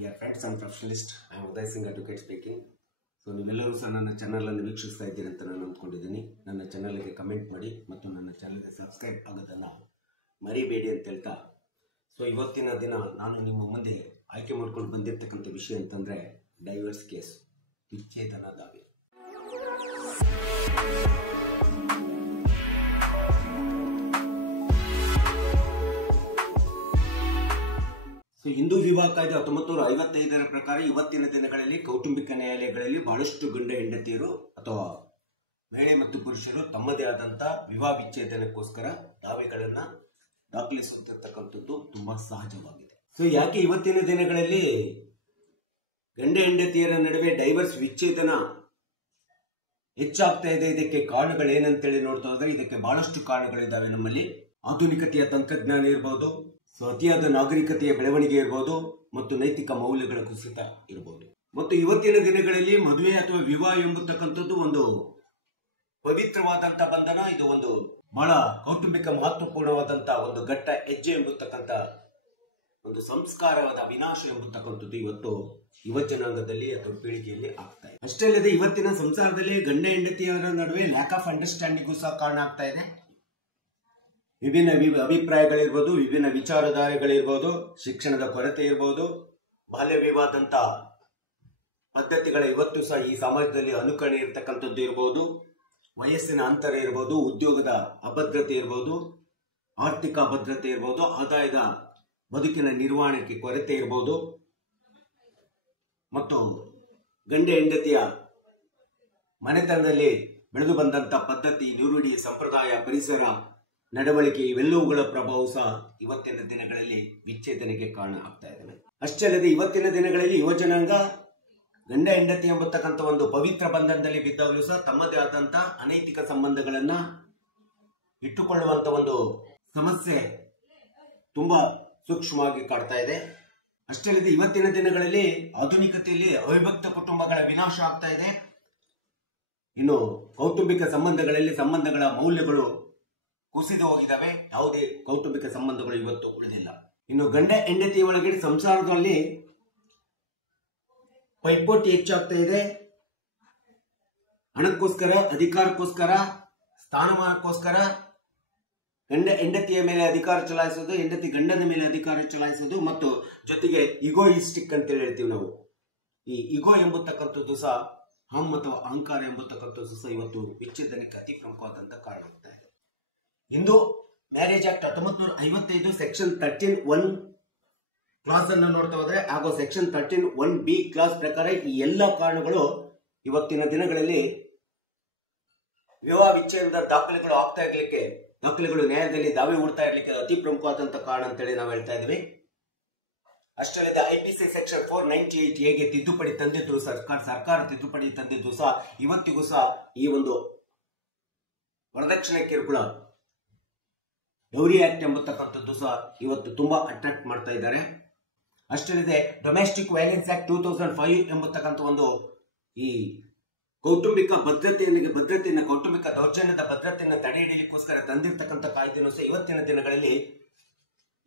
dear friends and professionalists, I am Uday Singh Advocate speaking. So ನೀವೆಲ್ಲರೂ ಸಹ ನನ್ನ channel ಅನ್ನು ವೀಕ್ಷಿಸ್ತಾ ಇದ್ದೀರಿ ಅಂತ ನಾನು ಅಂದ್ಕೊಂಡಿದ್ದೀನಿ. ನನ್ನ ಚಾನೆಲ್ಗೆ ಕಮೆಂಟ್ ಮಾಡಿ ಮತ್ತು ನನ್ನ ಚಾನೆಲ್ಗೆ ಸಬ್ಸ್ಕ್ರೈಬ್ ಆಗೋದನ್ನು ಮರಿಬೇಡಿ ಅಂತ ಹೇಳ್ತಾ, ಸೊ ಇವತ್ತಿನ ದಿನ ನಾನು ನಿಮ್ಮ ಮುಂದೆ ಆಯ್ಕೆ ಮಾಡ್ಕೊಂಡು ಬಂದಿರತಕ್ಕಂಥ ವಿಷಯ ಅಂತಂದರೆ ಡೈವರ್ಸ್ ಕೇಸ್, ವಿಚ್ಛೇದನ ದಾವೆ. ಹಿಂದೂ ವಿವಾಹ ಕಾಯ್ದೆ 1955 ಪ್ರಕಾರ ಇವತ್ತಿನ ದಿನಗಳಲ್ಲಿ ಕೌಟುಂಬಿಕ ನ್ಯಾಯಾಲಯಗಳಲ್ಲಿ ಬಹಳಷ್ಟು ಗಂಡ ಹೆಂಡತಿಯರು ಅಥವಾ ಮಹಿಳೆ ಮತ್ತು ಪುರುಷರು ತಮ್ಮದೇ ಆದಂತ ವಿವಾಹ ವಿಚ್ಛೇದನಕ್ಕೋಸ್ಕರ ದಾವೆಗಳನ್ನ ದಾಖಲಿಸುತ್ತಿರ್ತಕ್ಕಂಥದ್ದು ತುಂಬಾ ಸಹಜವಾಗಿದೆ. ಸೊ ಯಾಕೆ ಇವತ್ತಿನ ದಿನಗಳಲ್ಲಿ ಗಂಡ ಹೆಂಡತಿಯರ ನಡುವೆ ಡೈವರ್ಸ್ ವಿಚ್ಛೇದನ ಹೆಚ್ಚಾಗ್ತಾ ಇದೆ? ಇದಕ್ಕೆ ಕಾರಣಗಳೇನಂತೇಳಿ ನೋಡ್ತಾ ಹೋದ್ರೆ ಇದಕ್ಕೆ ಬಹಳಷ್ಟು ಕಾರಣಗಳಿದ್ದಾವೆ. ನಮ್ಮಲ್ಲಿ ಆಧುನಿಕತೆಯ ತಂತ್ರಜ್ಞಾನ ಇರಬಹುದು, ಸೊ ಅತಿಯಾದ ನಾಗರಿಕತೆಯ ಬೆಳವಣಿಗೆ ಇರಬಹುದು, ಮತ್ತು ನೈತಿಕ ಮೌಲ್ಯಗಳ ಕುಸಿತ ಇರಬಹುದು. ಮತ್ತು ಇವತ್ತಿನ ದಿನಗಳಲ್ಲಿ ಮದುವೆ ಅಥವಾ ವಿವಾಹ ಎಂಬತಕ್ಕಂಥದ್ದು ಒಂದು ಪವಿತ್ರವಾದಂತ ಬಂಧನ. ಇದು ಒಂದು ಬಹಳ ಕೌಟುಂಬಿಕ ಮಹತ್ವಪೂರ್ಣವಾದಂತ ಒಂದು ಘಟ್ಟ ಹೆಜ್ಜೆ ಎಂಬತಕ್ಕಂಥ ಒಂದು ಸಂಸ್ಕಾರವಾದ ವಿನಾಶ ಎಂಬತಕ್ಕಂಥದ್ದು ಇವತ್ತು ಯುವ ಜನಾಂಗದಲ್ಲಿ ಅಥವಾ ಪೀಳಿಗೆಯಲ್ಲಿ ಆಗ್ತಾ ಇದೆ. ಅಷ್ಟೇ ಅಲ್ಲದೆ ಇವತ್ತಿನ ಸಂಸಾರದಲ್ಲಿ ಗಂಡ ಹೆಂಡತಿಯರ ನಡುವೆ ಲ್ಯಾಕ್ ಆಫ್ ಅಂಡರ್ಸ್ಟ್ಯಾಂಡಿಂಗು ಸಹ ಕಾರಣ ಆಗ್ತಾ ಇದೆ. ವಿಭಿನ್ನ ಅಭಿಪ್ರಾಯಗಳಿರ್ಬೋದು, ವಿಭಿನ್ನ ವಿಚಾರಧಾರೆಗಳಿರ್ಬೋದು, ಶಿಕ್ಷಣದ ಕೊರತೆ ಇರ್ಬೋದು, ಬಾಲ್ಯ ವಿವಾಹದಂತ ಪದ್ಧತಿಗಳ ಇವತ್ತು ಸಹ ಈ ಸಮಾಜದಲ್ಲಿ ಅನುಕರಣೆ ಇರತಕ್ಕಂಥದ್ದು ಇರ್ಬೋದು, ವಯಸ್ಸಿನ ಅಂತರ ಇರ್ಬೋದು, ಉದ್ಯೋಗದ ಅಭದ್ರತೆ ಇರ್ಬೋದು, ಆರ್ಥಿಕ ಅಭದ್ರತೆ ಇರ್ಬೋದು, ಆದಾಯದ ಬದುಕಿನ ನಿರ್ವಹಣೆಗೆ ಕೊರತೆ ಇರ್ಬೋದು, ಮತ್ತು ಗಂಡ ಹೆಂಡತಿಯ ಮನೆತನದಲ್ಲಿ ಬೆಳೆದು ಬಂದಂತ ಪದ್ಧತಿ, ನುರುಡಿ, ಸಂಪ್ರದಾಯ, ಪರಿಸರ, ನಡವಳಿಕೆ ಇವೆಲ್ಲವುಗಳ ಪ್ರಭಾವ ಸಹ ಇವತ್ತಿನ ದಿನಗಳಲ್ಲಿ ವಿಚ್ಛೇದನೆಗೆ ಕಾರಣ ಆಗ್ತಾ ಇದ್ದಾವೆ. ಅಷ್ಟೇ ಅಲ್ಲದೆ ಇವತ್ತಿನ ದಿನಗಳಲ್ಲಿ ಯುವ ಜನಾಂಗ ಗಂಡ ಹೆಂಡತಿ ಎಂಬತಕ್ಕಂಥ ಒಂದು ಪವಿತ್ರ ಬಂಧನದಲ್ಲಿ ಬಿದ್ದಾಗಲೂ ಸಹ ತಮ್ಮದೇ ಆದಂತ ಅನೈತಿಕ ಸಂಬಂಧಗಳನ್ನ ಇಟ್ಟುಕೊಳ್ಳುವಂತ ಒಂದು ಸಮಸ್ಯೆ ತುಂಬಾ ಸೂಕ್ಷ್ಮವಾಗಿ ಕಾಡ್ತಾ ಇದೆ. ಅಷ್ಟೇ ಅಲ್ಲದೆ ಇವತ್ತಿನ ದಿನಗಳಲ್ಲಿ ಆಧುನಿಕತೆಯಲ್ಲಿ ಅವಿಭಕ್ತ ಕುಟುಂಬಗಳ ವಿನಾಶ ಆಗ್ತಾ ಇದೆ. ಇನ್ನು ಕೌಟುಂಬಿಕ ಸಂಬಂಧಗಳಲ್ಲಿ ಸಂಬಂಧಗಳ ಮೌಲ್ಯಗಳು ಕುಸಿದು ಹೋಗಿದ್ದಾವೆ. ಯಾವುದೇ ಕೌಟುಂಬಿಕ ಸಂಬಂಧಗಳು ಇವತ್ತು ಉಳಿದಿಲ್ಲ. ಇನ್ನು ಗಂಡ ಹೆಂಡತಿ ಒಳಗಡೆ ಸಂಸಾರದಲ್ಲಿ ಪೈಪೋಟಿ ಹೆಚ್ಚಾಗ್ತಾ ಇದೆ. ಹಣಕ್ಕೋಸ್ಕರ, ಅಧಿಕಾರಕ್ಕೋಸ್ಕರ, ಸ್ಥಾನಮಾನಕ್ಕೋಸ್ಕರ ಗಂಡ ಹೆಂಡತಿಯ ಮೇಲೆ ಅಧಿಕಾರ ಚಲಾಯಿಸೋದು, ಹೆಂಡತಿ ಗಂಡನ ಮೇಲೆ ಅಧಿಕಾರ ಚಲಾಯಿಸೋದು, ಮತ್ತು ಜೊತೆಗೆ ಇಗೋಯಿಸ್ಟಿಕ್ ಅಂತ ಹೇಳ್ತೀವಿ ನಾವು. ಈ ಇಗೋ ಎಂಬತಕ್ಕಂಥದ್ದು ಸಹ ಹಮ್ ಅಥವಾ ಅಹಂಕಾರ ಎಂಬತಕ್ಕಂಥದ್ದು ಸಹ ಇವತ್ತು ವಿಚ್ಛೇದನಕ್ಕೆ ಅತಿ ಪ್ರಮುಖವಾದಂತ ಕಾರಣ ಆಗ್ತಾ ಇದೆ. Hindu marriage act 1955 section 13(1) class ಅನ್ನು ನೋಡ್ತಾ ಹೋದ್ರೆ ಹಾಗೂ ಸೆಕ್ಷನ್ 13(1)(b) ಕ್ಲಾಸ್ ಪ್ರಕಾರ ಈ ಎಲ್ಲ ಕಾರಣಗಳು ಇವತ್ತಿನ ದಿನಗಳಲ್ಲಿ ವಿವಾಹ ವಿಚ್ಛೇದನದ ದಾಖಲೆಗಳು ಆಗ್ತಾ ಇರ್ಲಿಕ್ಕೆ, ದಾಖಲೆಗಳು ನ್ಯಾಯಾಲಯದಲ್ಲಿ ದಾವೆ ಹೂಡ್ತಾ ಇರ್ಲಿಕ್ಕೆ ಅತಿ ಪ್ರಮುಖವಾದಂತ ಕಾರಣ ಅಂತೇಳಿ ನಾವು ಹೇಳ್ತಾ ಇದ್ವಿ. ಅಷ್ಟೇ ಅಲ್ಲದೆ IPC ಸೆಕ್ಷನ್ 498 ಹೇಗೆ ತಿದ್ದುಪಡಿ ತಂದಿದ್ರು ಸರ್ಕಾರ ತಿದ್ದುಪಡಿ ತಂದಿದ್ರು ಸಹ ಇವತ್ತಿಗೂ ಸಹ ಈ ಒಂದು ವರದಕ್ಷಿಣೆ ಕಿರುಕುಳ ಡೌರಿ ಆಕ್ಟ್ ಎಂಬತಕ್ಕಂಥದ್ದು ಸಹ ಇವತ್ತು ತುಂಬಾ ಅಟ್ರಾಕ್ಟ್ ಮಾಡ್ತಾ ಇದ್ದಾರೆ. ಅಷ್ಟೇ ಅಲ್ಲದೆ ಡೊಮೆಸ್ಟಿಕ್ ವೈಲೆನ್ಸ್ ಆಕ್ಟ್ 2005 ಎಂಬತಕ್ಕಂಥ ಒಂದು ಈ ಕೌಟುಂಬಿಕ ಭದ್ರತೆಯನ್ನು ಕೌಟುಂಬಿಕ ದೌರ್ಜನ್ಯದ ಭದ್ರತೆಯನ್ನು ತಡೆ ಹಿಡಿಯಲಿಕ್ಕೋಸ್ಕರ ತಂದಿರ್ತಕ್ಕಂಥ ಕಾಯ್ದೆನೂ ಸಹ ಇವತ್ತಿನ ದಿನಗಳಲ್ಲಿ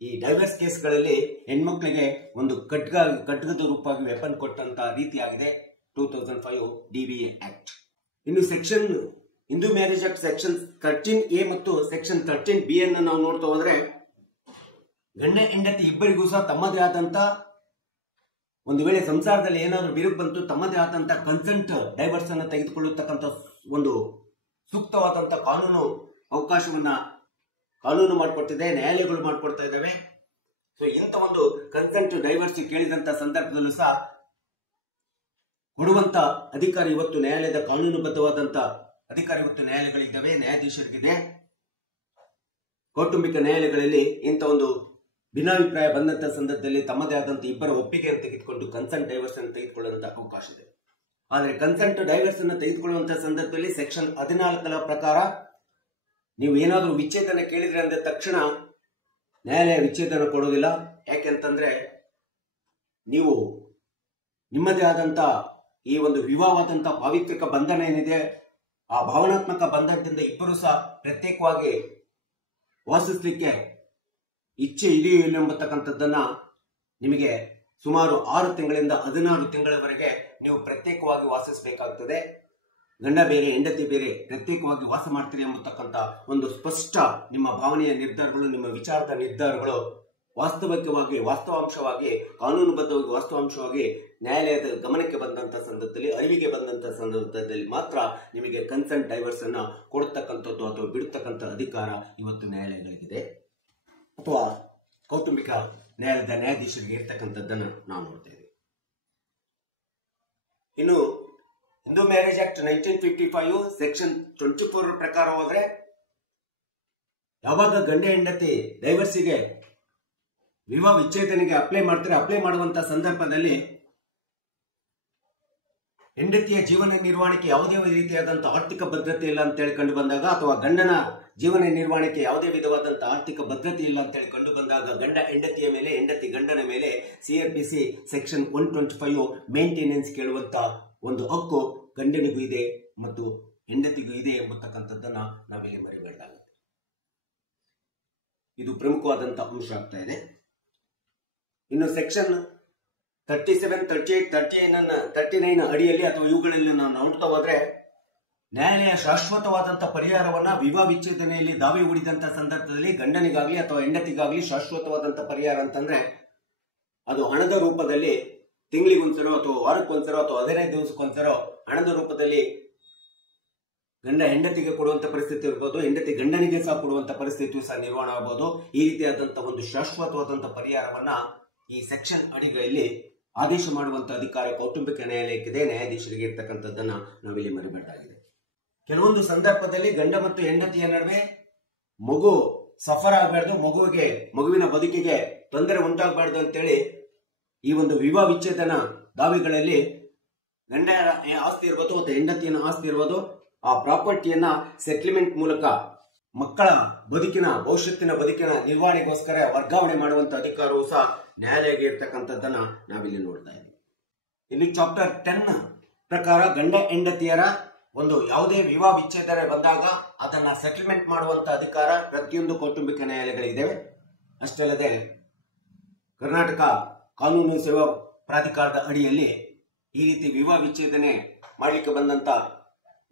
ಈ ಡೈವರ್ಸ್ ಕೇಸ್ಗಳಲ್ಲಿ ಹೆಣ್ಮಕ್ಳಿಗೆ ಒಂದು ಖಡ್ಗದ ರೂಪವಾಗಿ ವೆಪನ್ ಕೊಟ್ಟಂತ ರೀತಿಯಾಗಿದೆ 2005 DVA ಆಕ್ಟ್. ಇನ್ನು section Hindu marriage act section 13A ಮತ್ತು ಸೆಕ್ಷನ್ 13B ಅನ್ನು ನಾವು ನೋಡ್ತಾ ಹೋದ್ರೆ ಗಂಡ ಹೆಂಡತಿ ಇಬ್ಬರಿಗೂ ಸಹ ತಮ್ಮದೇ ಆದಂತ ಒಂದು ವೇಳೆ ಸಂಸಾರದಲ್ಲಿ ಏನಾದರೂ ಬಿರುಕು ಬಂತು, ತಮ್ಮದೇ ಆದಂತ ಕನ್ಸೆಂಟ್ ಡೈವರ್ಸ್ ಅನ್ನು ತೆಗೆದುಕೊಳ್ಳತಕ್ಕಂಥ ಒಂದು ಸೂಕ್ತವಾದಂತ ಕಾನೂನು ಅವಕಾಶವನ್ನ ಕಾನೂನು ಮಾಡಿಕೊಟ್ಟಿದೆ, ನ್ಯಾಯಾಲಯಗಳು ಮಾಡಿಕೊಡ್ತಾ ಇದ್ದಾವೆ. ಸೊ ಇಂಥ ಒಂದು ಕನ್ಸೆಂಟ್ ಡೈವರ್ಸ್ ಕೇಳಿದಂತ ಸಂದರ್ಭದಲ್ಲೂ ಸಹ ಕೊಡುವಂತ ಅಧಿಕಾರ ಇವತ್ತು ನ್ಯಾಯಾಲಯದ ಕಾನೂನುಬದ್ಧವಾದಂತ ಅಧಿಕಾರ ಇವತ್ತು ನ್ಯಾಯಾಲಯಗಳಿದ್ದಾವೆ, ನ್ಯಾಯಾಧೀಶರಿಗಿದೆ. ಕೌಟುಂಬಿಕ ನ್ಯಾಯಾಲಯಗಳಲ್ಲಿ ಇಂಥ ಒಂದು ಭಿನ್ನಾಭಿಪ್ರಾಯ ಬಂದಂತ ಸಂದರ್ಭದಲ್ಲಿ ತಮ್ಮದೇ ಆದಂತ ಇಬ್ಬರ ಒಪ್ಪಿಗೆಯನ್ನು ತೆಗೆದುಕೊಂಡು ಕನ್ಸೆಂಟ್ ಡೈವರ್ಸ್ ಅನ್ನು ತೆಗೆದುಕೊಳ್ಳುವಂತ ಅವಕಾಶ ಇದೆ. ಆದರೆ ಕನ್ಸೆಂಟ್ ಡೈವರ್ಸ್ ಅನ್ನು ತೆಗೆದುಕೊಳ್ಳುವಂತ ಸಂದರ್ಭದಲ್ಲಿ ಸೆಕ್ಷನ್ 14 ಪ್ರಕಾರ ನೀವು ಏನಾದರೂ ವಿಚ್ಛೇದನ ಕೇಳಿದ್ರೆ ಅಂದ ತಕ್ಷಣ ನ್ಯಾಯಾಲಯ ವಿಚ್ಛೇದನ ಕೊಡೋದಿಲ್ಲ. ಯಾಕೆಂತಂದ್ರೆ ನೀವು ನಿಮ್ಮದೇ ಆದಂತ ಈ ಒಂದು ವಿವಾಹವಾದಂತ ಪಾವಿತ್ರಿಕ ಬಂಧನ ಏನಿದೆ, ಆ ಭಾವನಾತ್ಮಕ ಬಂಧನದಿಂದ ಇಬ್ಬರು ಸಹ ಪ್ರತ್ಯೇಕವಾಗಿ ವಾಸಿಸಲಿಕ್ಕೆ ಇಚ್ಛೆ ಇದೆಯೋ ಇಲ್ಲ ಎಂಬತಕ್ಕಂಥದ್ದನ್ನ ನಿಮಗೆ ಸುಮಾರು 6 ತಿಂಗಳಿಂದ 16 ತಿಂಗಳವರೆಗೆ ನೀವು ಪ್ರತ್ಯೇಕವಾಗಿ ವಾಸಿಸಬೇಕಾಗುತ್ತದೆ. ಗಂಡ ಬೇರೆ ಹೆಂಡತಿ ಬೇರೆ ಪ್ರತ್ಯೇಕವಾಗಿ ವಾಸ ಮಾಡ್ತೀರಿ ಎಂಬತಕ್ಕಂಥ ಒಂದು ಸ್ಪಷ್ಟ ನಿಮ್ಮ ಭಾವನೆಯ ನಿರ್ಧಾರಗಳು, ನಿಮ್ಮ ವಿಚಾರದ ನಿರ್ಧಾರಗಳು ವಾಸ್ತವಾಂಶವಾಗಿ ಕಾನೂನುಬದ್ಧವಾಗಿ ವಾಸ್ತವಾಂಶವಾಗಿ ನ್ಯಾಯಾಲಯದ ಗಮನಕ್ಕೆ ಬಂದಂತ ಸಂದರ್ಭದಲ್ಲಿ, ಅರಿವಿಗೆ ಬಂದಂತ ಸಂದರ್ಭದಲ್ಲಿ ಮಾತ್ರ ನಿಮಗೆ ಕನ್ಸೆಂಟ್ ಡೈವರ್ಸ್ ಅನ್ನ ಕೊಡತಕ್ಕಂಥದ್ದು ಅಥವಾ ಬಿಡತಕ್ಕಂಥ ಅಧಿಕಾರ ಇವತ್ತು ನ್ಯಾಯಾಲಯಗಳಿಗಿದೆ ಅಥವಾ ಕೌಟುಂಬಿಕ ನ್ಯಾಯಾಲಯದ ನ್ಯಾಯಾಧೀಶರಿಗೆ ಇರ್ತಕ್ಕಂಥದ್ದನ್ನು ನಾವು ನೋಡ್ತೇವೆ. ಇನ್ನು ಹಿಂದೂ ಮ್ಯಾರೇಜ್ ಆಕ್ಟ್ 1955 ಸೆಕ್ಷನ್ 24 ಪ್ರಕಾರ ಹೋದ್ರೆ ಯಾವಾಗ ಗಂಡ ಹೆಂಡತಿ ಡೈವರ್ಸಿಗೆ ವಿವಾಹ ವಿಚ್ಛೇದನೆಗೆ ಅಪ್ಲೈ ಮಾಡುವಂತ ಸಂದರ್ಭದಲ್ಲಿ ಹೆಂಡತಿಯ ಜೀವನ ನಿರ್ವಹಣೆಗೆ ಯಾವುದೇ ರೀತಿಯಾದಂತಹ ಆರ್ಥಿಕ ಭದ್ರತೆ ಇಲ್ಲ ಅಂತೇಳಿ ಕಂಡು ಬಂದಾಗ, ಅಥವಾ ಗಂಡನ ಜೀವನ ನಿರ್ವಹಣೆಗೆ ಯಾವುದೇ ವಿಧವಾದಂತಹ ಆರ್ಥಿಕ ಭದ್ರತೆ ಇಲ್ಲ ಅಂತೇಳಿ ಕಂಡು ಬಂದಾಗ, ಗಂಡ ಹೆಂಡತಿಯ ಮೇಲೆ, ಹೆಂಡತಿ ಗಂಡನ ಮೇಲೆ CRPC ಸೆಕ್ಷನ್ 125 ಮೇಂಟೆನೆನ್ಸ್ ಕೇಳುವಂತ ಒಂದು ಹಕ್ಕು ಗಂಡನಿಗೂ ಇದೆ ಮತ್ತು ಹೆಂಡತಿಗೂ ಇದೆ ಎಂಬತಕ್ಕಂಥದ್ದನ್ನ ನಾವಿಲ್ಲಿ ಮರೆಯಬಾರದಾಗುತ್ತೆ. ಇದು ಪ್ರಮುಖವಾದಂತಹ ಅಂಶ ಆಗ್ತಾ ಇದೆ. ಇನ್ನು ಸೆಕ್ಷನ್ 37, 38, 39 ಅಡಿಯಲ್ಲಿ ಅಥವಾ ಇವುಗಳಲ್ಲಿ ನಾವು ನೋಡ್ತಾ ಹೋದ್ರೆ ನ್ಯಾಯಾಲಯ ಶಾಶ್ವತವಾದಂತಹ ಪರಿಹಾರವನ್ನ ವಿವಾಹ ವಿಚ್ಛೇದನೆಯಲ್ಲಿ ದಾವೆ ಹೂಡಿದಂತಹ ಸಂದರ್ಭದಲ್ಲಿ ಗಂಡನಿಗಾಗ್ಲಿ ಅಥವಾ ಹೆಂಡತಿಗಾಗ್ಲಿ ಶಾಶ್ವತವಾದಂತಹ ಪರಿಹಾರ ಅಂತಂದ್ರೆ ಅದು ಹಣದ ರೂಪದಲ್ಲಿ ತಿಂಗಳಿಗೊಂದ್ಸರೋ ಅಥವಾ ವಾರಕ್ಕೊಂದ್ಸರೋ ಅಥವಾ 15 ದಿವಸಕ್ಕೊಂದ್ಸರೋ ಹಣದ ರೂಪದಲ್ಲಿ ಗಂಡ ಹೆಂಡತಿಗೆ ಕೊಡುವಂತ ಪರಿಸ್ಥಿತಿ ಇರ್ಬೋದು, ಹೆಂಡತಿ ಗಂಡನಿಗೆ ಸಹ ಕೊಡುವಂತ ಪರಿಸ್ಥಿತಿಯು ಸಹ ನಿರ್ವಹಣೆ ಆಗಬಹುದು. ಈ ರೀತಿಯಾದಂತಹ ಒಂದು ಶಾಶ್ವತವಾದಂತಹ ಪರಿಹಾರವನ್ನ ಈ ಸೆಕ್ಷನ್ ಅಡಿಗಳಲ್ಲಿ ಆದೇಶ ಮಾಡುವಂತ ಅಧಿಕಾರ ಕೌಟುಂಬಿಕ ನ್ಯಾಯಾಲಯಕ್ಕಿದೆ, ನ್ಯಾಯಾಧೀಶರಿಗೆ ಇರ್ತಕ್ಕಂಥದ್ದನ್ನ ನಾವಿಲ್ಲಿ ಮರೆಯಬೇಕಾಗಿದೆ. ಕೆಲವೊಂದು ಸಂದರ್ಭದಲ್ಲಿ ಗಂಡ ಮತ್ತು ಹೆಂಡತಿಯ ನಡುವೆ ಮಗು ಸಫರ್ ಆಗಬಾರ್ದು, ಮಗುವಿನ ಬದುಕಿಗೆ ತೊಂದರೆ ಉಂಟಾಗಬಾರ್ದು ಅಂತೇಳಿ ಈ ಒಂದು ವಿವಾಹ ವಿಚ್ಛೇದನ ದಾವೆಗಳಲ್ಲಿ ಗಂಡನ ಆಸ್ತಿ ಇರ್ಬೋದು ಅಥವಾ ಹೆಂಡತಿಯ ಆಸ್ತಿ ಇರ್ಬೋದು, ಆ ಪ್ರಾಪರ್ಟಿಯನ್ನ ಸೆಟ್ಲ್ಮೆಂಟ್ ಮೂಲಕ ಮಕ್ಕಳ ಭವಿಷ್ಯತ್ತಿನ ಬದುಕಿನ ನಿರ್ವಹಣೆಗೋಸ್ಕರ ವರ್ಗಾವಣೆ ಮಾಡುವಂತ ಅಧಿಕಾರವೂ ಸಹ ನ್ಯಾಯಾಲಯಕ್ಕೆ ಇರ್ತಕ್ಕಂಥದ್ದನ್ನ ನಾವಿಲ್ಲಿ ನೋಡ್ತಾ ಇದ್ದೀವಿ. ಇಲ್ಲಿ ಚಾಪ್ಟರ್ 10 ಪ್ರಕಾರ ಗಂಡ ಹೆಂಡತಿಯರ ಒಂದು ಯಾವುದೇ ವಿವಾಹ ವಿಚ್ಛೇದನೆ ಬಂದಾಗ ಅದನ್ನ ಸೆಟಲ್ಮೆಂಟ್ ಮಾಡುವಂತ ಅಧಿಕಾರ ಪ್ರತಿಯೊಂದು ಕೌಟುಂಬಿಕ ನ್ಯಾಯಾಲಯಗಳಿದ್ದಾವೆ. ಅಷ್ಟೇ ಅಲ್ಲದೆ ಕರ್ನಾಟಕ ಕಾನೂನು ಸೇವಾ ಪ್ರಾಧಿಕಾರದ ಅಡಿಯಲ್ಲಿ ಈ ರೀತಿ ವಿವಾಹ ವಿಚ್ಛೇದನೆ ಮಾಡಲಿಕ್ಕೆ ಬಂದಂತ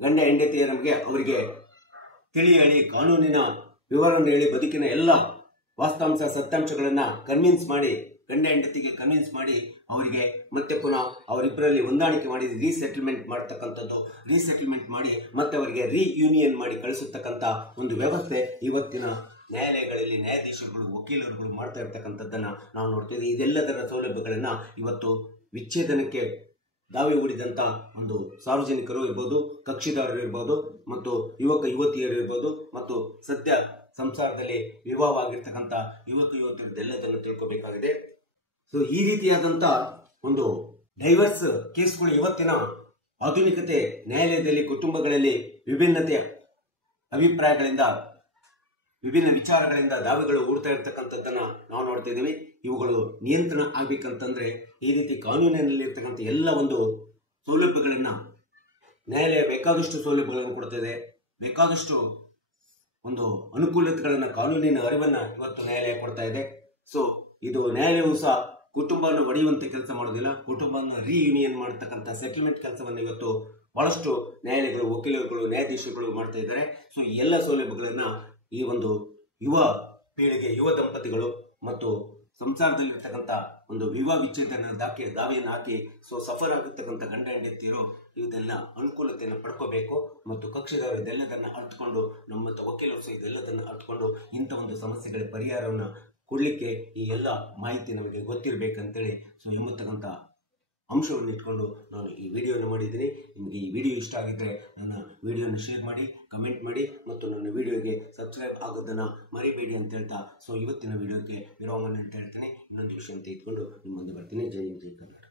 ಗಂಡ ಹೆಂಡತಿಯರಿಗೆ ಅವರಿಗೆ ತಿಳಿ ಹೇಳಿ, ಕಾನೂನಿನ ವಿವರವನ್ನು ಹೇಳಿ, ಬದುಕಿನ ಎಲ್ಲ ವಾಸ್ತವಾಂಶ ಸತ್ಯಾಂಶಗಳನ್ನ ಗಂಡ ಹೆಂಡತಿಗೆ ಕನ್ವಿನ್ಸ್ ಮಾಡಿ ಅವರಿಗೆ ಮತ್ತೆ ಪುನಃ ಅವರಿಬ್ಬರಲ್ಲಿ ಹೊಂದಾಣಿಕೆ ಮಾಡಿ ರೀಸೆಟಲ್ಮೆಂಟ್ ಮಾಡತಕ್ಕಂಥದ್ದು, ರೀಸೆಟಲ್ಮೆಂಟ್ ಮಾಡಿ ಮತ್ತೆ ಅವರಿಗೆ ರಿಯೂನಿಯನ್ ಮಾಡಿ ಕಳಿಸತಕ್ಕಂಥ ಒಂದು ವ್ಯವಸ್ಥೆ ಇವತ್ತಿನ ನ್ಯಾಯಾಲಯಗಳಲ್ಲಿ ನ್ಯಾಯಾಧೀಶರುಗಳು, ವಕೀಲರುಗಳು ಮಾಡ್ತಾ ಇರ್ತಕ್ಕಂಥದ್ದನ್ನ ನಾವು ನೋಡ್ತೀವಿ. ಇದೆಲ್ಲದರ ಸೌಲಭ್ಯಗಳನ್ನ ಇವತ್ತು ವಿಚ್ಛೇದನಕ್ಕೆ ದಾವೆ ಹೂಡಿದಂತ ಒಂದು ಸಾರ್ವಜನಿಕರು ಇರ್ಬೋದು, ಕಕ್ಷಿದಾರರು ಇರ್ಬೋದು, ಮತ್ತು ಯುವಕ ಯುವತಿಯರು ಇರ್ಬೋದು, ಮತ್ತು ಸದ್ಯ ಸಂಸಾರದಲ್ಲಿ ವಿವಾಹವಾಗಿರ್ತಕ್ಕಂಥ ಯುವಕ ಯುವತಿಯರದೆಲ್ಲದನ್ನು ತಿಳ್ಕೋಬೇಕಾಗಿದೆ. ಸೊ ಈ ರೀತಿಯಾದಂತ ಒಂದು ಡೈವರ್ಸ್ ಕೇಸ್ಗಳು ಇವತ್ತಿನ ಆಧುನಿಕತೆ ನ್ಯಾಯಾಲಯದಲ್ಲಿ ಕುಟುಂಬಗಳಲ್ಲಿ ವಿಭಿನ್ನತೆಯ ಅಭಿಪ್ರಾಯಗಳಿಂದ, ವಿಭಿನ್ನ ವಿಚಾರಗಳಿಂದ ದಾವೆಗಳು ಹೂಡ್ತಾ ಇರ್ತಕ್ಕಂಥದ್ದನ್ನ ನಾವು ನೋಡ್ತಾ ಇದ್ದೀವಿ. ಇವುಗಳು ನಿಯಂತ್ರಣ ಆಗ್ಬೇಕಂತಂದ್ರೆ ಈ ರೀತಿ ಕಾನೂನಿನಲ್ಲಿ ಇರ್ತಕ್ಕಂಥ ಎಲ್ಲ ಒಂದು ಸೌಲಭ್ಯಗಳನ್ನ ನ್ಯಾಯಾಲಯ ಬೇಕಾದಷ್ಟು ಸೌಲಭ್ಯಗಳನ್ನು ಕೊಡ್ತಿದೆ, ಬೇಕಾದಷ್ಟು ಒಂದು ಅನುಕೂಲತೆಗಳನ್ನ, ಕಾನೂನಿನ ಅರಿವನ್ನ ಇವತ್ತು ನ್ಯಾಯಾಲಯ ಕೊಡ್ತಾ ಇದೆ. ಸೊ ಇದು ನ್ಯಾಯಾಲಯವು ಸಹ ಕುಟುಂಬವನ್ನು ಒಡೆಯುವಂತೆ ಕೆಲಸ ಮಾಡೋದಿಲ್ಲ, ಕುಟುಂಬವನ್ನು ರಿಯೂನಿಯನ್ ಮಾಡತಕ್ಕಂಥ ಸೆಟಲ್ಮೆಂಟ್ ಕೆಲಸವನ್ನು ಇವತ್ತು ಬಹಳಷ್ಟು ನ್ಯಾಯಾಲಯಗಳು, ವಕೀಲರುಗಳು, ನ್ಯಾಯಾಧೀಶರುಗಳು ಮಾಡ್ತಾ ಇದ್ದಾರೆ. ಸೊ ಈ ಎಲ್ಲ ಸೌಲಭ್ಯಗಳನ್ನ ಈ ಒಂದು ಯುವ ಪೀಳಿಗೆ, ಯುವ ದಂಪತಿಗಳು ಮತ್ತು ಸಂಸಾರದಲ್ಲಿರ್ತಕ್ಕಂಥ ಒಂದು ವಿವಾಹ ವಿಚ್ಛೇದನ ದಾವೆಯನ್ನು ಹಾಕಿ ಸಫರ್ ಆಗಿರ್ತಕ್ಕಂಥ ಗಂಡ ಹೆಂಡತಿಯರು ಇದೆಲ್ಲ ಅನುಕೂಲತೆಯನ್ನು ಪಡ್ಕೋಬೇಕು. ಮತ್ತು ಕಕ್ಷಿದಾರರು ಇದೆಲ್ಲದನ್ನ ಅರ್ಥಕೊಂಡು, ನಮ್ಮ ವಕೀಲರು ಸಹ ಇದೆಲ್ಲದನ್ನು ಅರ್ಥಕೊಂಡು ಇಂಥ ಒಂದು ಸಮಸ್ಯೆಗಳ ಪರಿಹಾರವನ್ನು ಕೊಡ್ಲಿಕ್ಕೆ ಈ ಎಲ್ಲ ಮಾಹಿತಿ ನಮಗೆ ಗೊತ್ತಿರಬೇಕಂತೇಳಿ ಎಂಬತಕ್ಕಂಥ ಅಂಶವನ್ನು ಇಟ್ಕೊಂಡು ನಾನು ಈ ವಿಡಿಯೋನ ಮಾಡಿದ್ದೀನಿ. ನಿಮಗೆ ಈ ವಿಡಿಯೋ ಇಷ್ಟ ಆಗಿದ್ದರೆ ನನ್ನ ವಿಡಿಯೋನ ಶೇರ್ ಮಾಡಿ, ಕಮೆಂಟ್ ಮಾಡಿ, ಮತ್ತು ನನ್ನ ವಿಡಿಯೋಗೆ ಸಬ್ಸ್ಕ್ರೈಬ್ ಆಗೋದನ್ನು ಮರಿಬೇಡಿ ಅಂತ ಹೇಳ್ತಾ ಇವತ್ತಿನ ವಿಡಿಯೋಕ್ಕೆ ವಿರಾಮವನ್ನು ಅಂತ ಹೇಳ್ತೇನೆ. ಇನ್ನೊಂದು ವಿಷಯ ಅಂತ ಇಟ್ಕೊಂಡು ನಿಮ್ಮ ಮುಂದೆ ಬರ್ತೀನಿ. ಜೈ ಹಿಂದ್, ಜೈ ಕರ್ನಾಟಕ.